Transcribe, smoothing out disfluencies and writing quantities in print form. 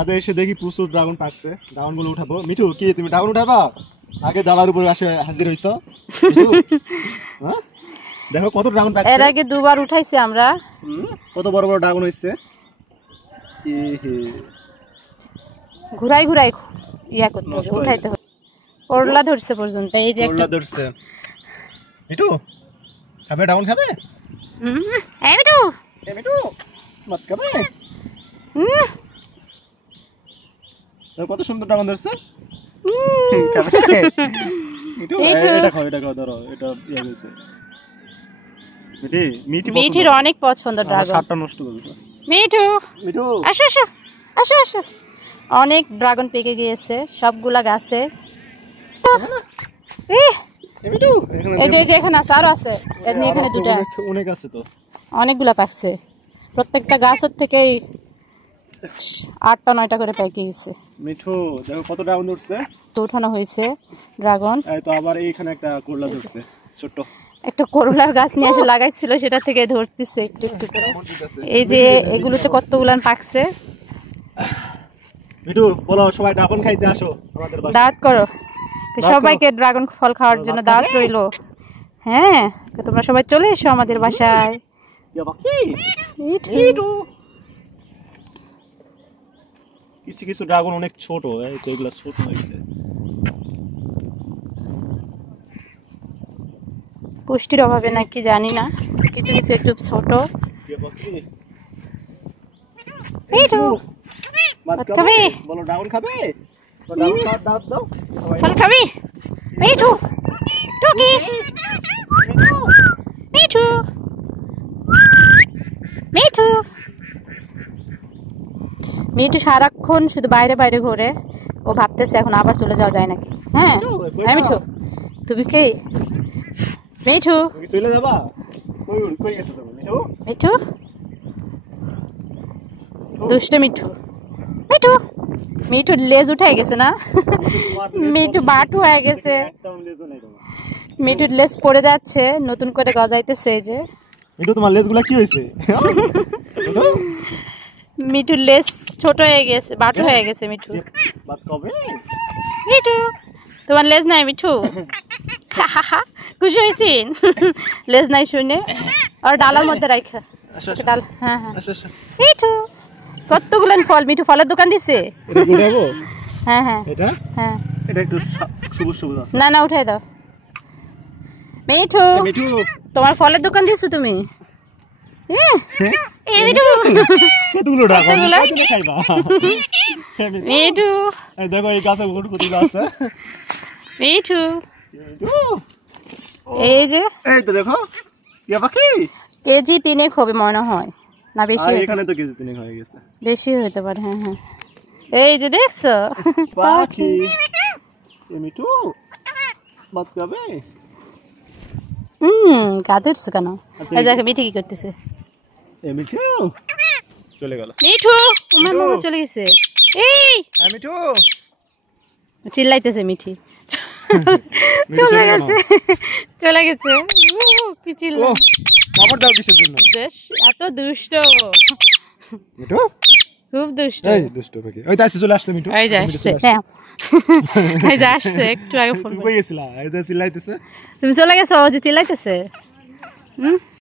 আদে এসে দেখি প্রচুর ড্রাগন পাকছে, ড্রাগন গুলো উঠাবো। মিঠু কি তুমি ড্রাগন উঠাবা? আগে ডালার উপরে আসে হাজির হইছো। হ্যাঁ দেখো কত ড্রাগন পাকছে। এর আগে দুবার উঠাইছি আমরা। কত বড় বড় ড্রাগন হইছে। ঘুরাই ঘুরাই ইয়া করতে হবে, উঠাইতে হবে। করলা ধরছে পর্যন্ত, এই যে করলা ধরছে। মিঠু খাবে ড্রাগন খাবে? এই মিঠু, এ মিঠু মত খাবে। কত সুন্দর ড্রাগন ধরছে। এটা খাও ধরো, এটা ইয়ে হয়েছে। মিঠির অনেক পছন্দ ড্রাগন। সাতটা নষ্ট করবে। মিঠু মিঠু আসো আসো আসো আসো। অনেক ড্রাগন পেকে গিয়েছে সবগুলা গাছে। এই যে এখানে আছে, আরো আছে। এর নিয়ে এখানে দুটো অনেক আছে তো, অনেকগুলা পাকছে। প্রত্যেকটা গাছের থেকেই 8টা 9টা করে পেকে গেছে। মিঠু দেখো কত ড্রাগন ধরছে। তো উঠানো হয়েছে ড্রাগন। এই তো আবার এইখানে একটা করলা ধরছে ছোট। একটা করলার গাছ নিয়ে এসে লাগাইছিল, সেটা থেকে ধরতেছে একটু একটু করে। এই যে এগুলোতে কতগুলান পাকছে। মিঠু বলো সবাই ড্রাগন খাইতে আসো আমাদের বাসায়। দাওয়াত করো সবাইকে, ড্রাগন ফল খাওয়ার জন্য দাওয়াত রইলো। হ্যাঁ তোমরা সবাই চলে এসো আমাদের বাসায়। কিছু কিছু ড্রাগন অনেক ছোট, এই তো এগুলা ছোট হয়েছে। পুষ্টির অভাবে নাকি জানি না, কিছু কিছু একটু ছোট। বলো ড্রাগন খাবে? ফল খাবি? মিঠু টুকি মিঠু মিঠু মিঠু সারাক্ষণ শুধু বাইরে বাইরে ঘোরে। ও ভাবতেছে এখন আবার চলে যাওয়া যায় নাকি। হ্যাঁ মিঠু তুমি কে? মিঠু চলে যাবা? কই গেছো তুমি মিঠু? মিঠু দুষ্ট মিঠু। মিঠু মিঠু লেজ উঠে গেছে না? মিঠু বাটু হয়ে গেছে। মিঠুর লেজ পড়ে যাচ্ছে, নতুন করে গজাইতেছে। এই যে মিঠু তোমার লেজগুলা কি হয়েছে? মিঠুর লেজ ছোট হয়ে গেছে, বাটু হয়ে গেছে। মিঠু মিঠু তোমার লেজ নাই মিঠু? খুশি হয়েছিস? লেজ নাই শুনে আর ডালার মধ্যে রাখা। ডাল হ্যাঁ হ্যাঁ। মিঠু কতগুলো ফল। মিঠু ফলের দোকান দিছে। হ্যাঁ হ্যাঁ হ্যাঁ। এটা একটু সবুজ সবুজ আছে। না না উঠাই দাও। মিঠু তোমার ফলের দোকান দিছো তুমি? মিঠু কতগুলো ড্রাগন খাইবা? মিঠু এই দেখো এই গাছে কতগুলো আছে। মিঠু এই যে এই তো দেখো ইয়া পাখি কেজি 3 হবে মনে হয়, না বেশি? এখানে তো কেজি 3 হয়ে গেছে, বেশি হতে পারে। হ্যাঁ হ্যাঁ এই যে দেখছো পাখি। এ মিঠু বাত খাবে? গাধুরছো কেন? এই দেখো মিঠু কি করতেছে। এ মিঠু চলে গেল। মিঠু আমার মামা চলে গেছে। এই মিঠু চিল্লাইতেছে মিঠি। চলে গেছে চলে গেছে। কি চিল্লা? খবর দাও কিসের জন্য? বেশ এত দুষ্ট মিঠু, খুব দুষ্ট। এই দুষ্ট পাখি। ওই তাইছে চলে আসছে মিঠু। এই যে আসছে, এই যে আসছে একটু আগে ফোন কই গেছিলা? এই যে চিল্লাইতেছে। তুমি চলে গেছো, ও যে চিল্লাইতেছে।